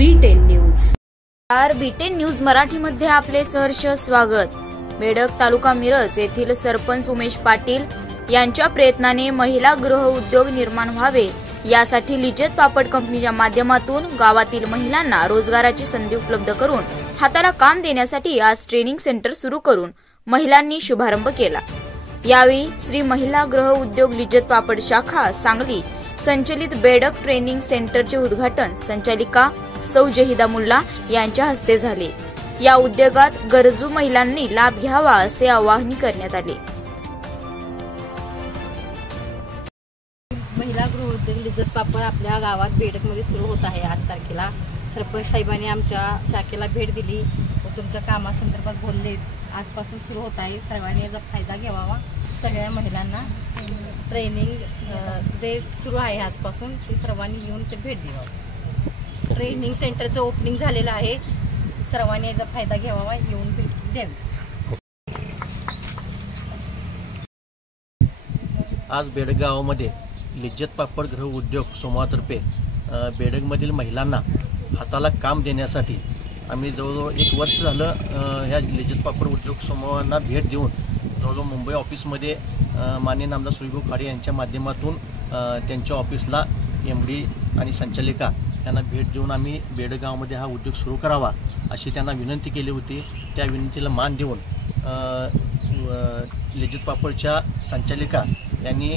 B10 news. B10 news मराठीमध्ये आपले सहर्ष स्वागत। बेडग तालुका मिरज येथील सरपंच उमेश पाटील यांच्या प्रयत्नाने महिला गृह उद्योग निर्माण व्हावे यासाठी लिज्जत पापड कंपनीच्या माध्यमातून गावातील महिलांना रोजगाराची संधी उपलब्ध करून हाताला काम देण्यासाठी आज ट्रेनिंग सेंटर सुरू करून महिलांनी शुभारंभ केला। यावेळी श्री महिला गृह उद्योग लिज्जत पापड शाखा सांगली संचलित बेडग ट्रेनिंग सेंटरचे उद्घाटन संचालिका सौ जहिदा मुल्ला यांच्या हस्ते झाले। या उद्योगात गरजू महिलांनी लाभ घ्यावा असे आवाहन करण्यात आले। महिला गृह उद्योग लिज्जत पापड आपल्या गावात बेडग मध्ये सुरू होत आहे। आज तारखेला सरपंच साहेबांनी आमच्या शाखेला भेट दिली व तुमच्या कामासंदर्भात बोलले। आजपासून सुरू होत आहे, सर्वांनी याचा फायदा घ्यावा। सगळ्या महिलांना ट्रेनिंग डे सुरू आहे आजपासून, ते सर्वांनी येऊन ते भेट द्यावा। ट्रेनिंग सेंटरचं ओपनिंग झालेलं आहे, सर्वांनी याचा फायदा घ्यावा, येऊन भेट द्यावी। आज बेडग गावामध्ये लिज्जत पापड गृह उद्योग समूहातर्फे बेडगमधील महिलांना हाताला काम देण्यासाठी आम्ही जवळजवळ 1 वर्ष झालं ह्या लिज्जत पापड उद्योग समूहांना भेट देऊन जवळजवळ मुंबई ऑफिसमध्ये माननीय नामदार सुरेश खाडे यांच्या माध्यमातून त्यांच्या ऑफिसला MD आणि संचालिका यांना भेट देऊन आम्ही बेडग गावामध्ये हा उद्योग सुरू करावा अशी त्यांना विनंती केली होती। त्या विनंतीला मान देऊन लिज्जत पापडच्या संचालिका यांनी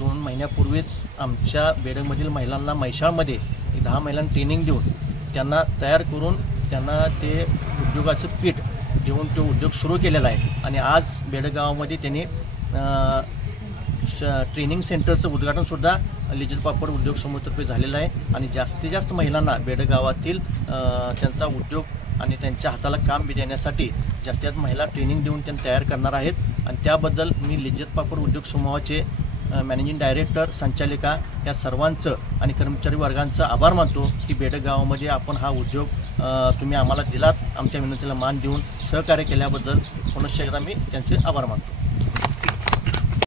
2 महिन्यापूर्वीच आमच्या बेडगमधील महिलांना मैशाळमध्ये 10 महिलांना ट्रेनिंग देऊन त्यांना तयार करून त्यांना ते उद्योगाचं पीठ देऊन तो उद्योग सुरू केलेला आहे। आणि आज बेडग गावामध्ये त्यांनी ट्रेनिंग सेंटरचं उद्घाटनसुद्धा लिज्जत पापड उद्योग समूहातर्फे झालेलं आहे। आणि जास्तीत जास्त महिलांना बेडग गावातील त्यांचा उद्योग आणि त्यांच्या हाताला काम देण्यासाठी जास्तीत जास्त महिला ट्रेनिंग देऊन त्यांना तयार करणार आहेत। आणि त्याबद्दल मी लिज्जत पापड उद्योग समूहाचे मॅनेजिंग डायरेक्टर, संचालिका या सर्वांचं आणि कर्मचारी वर्गांचा आभार मानतो की बेडग गावामध्ये आपण हा उद्योग तुम्ही आम्हाला दिलात। आमच्या विनंतीला मान देऊन सहकार्य केल्याबद्दल पुनश्च एकदा मी त्यांचे आभार मानतो।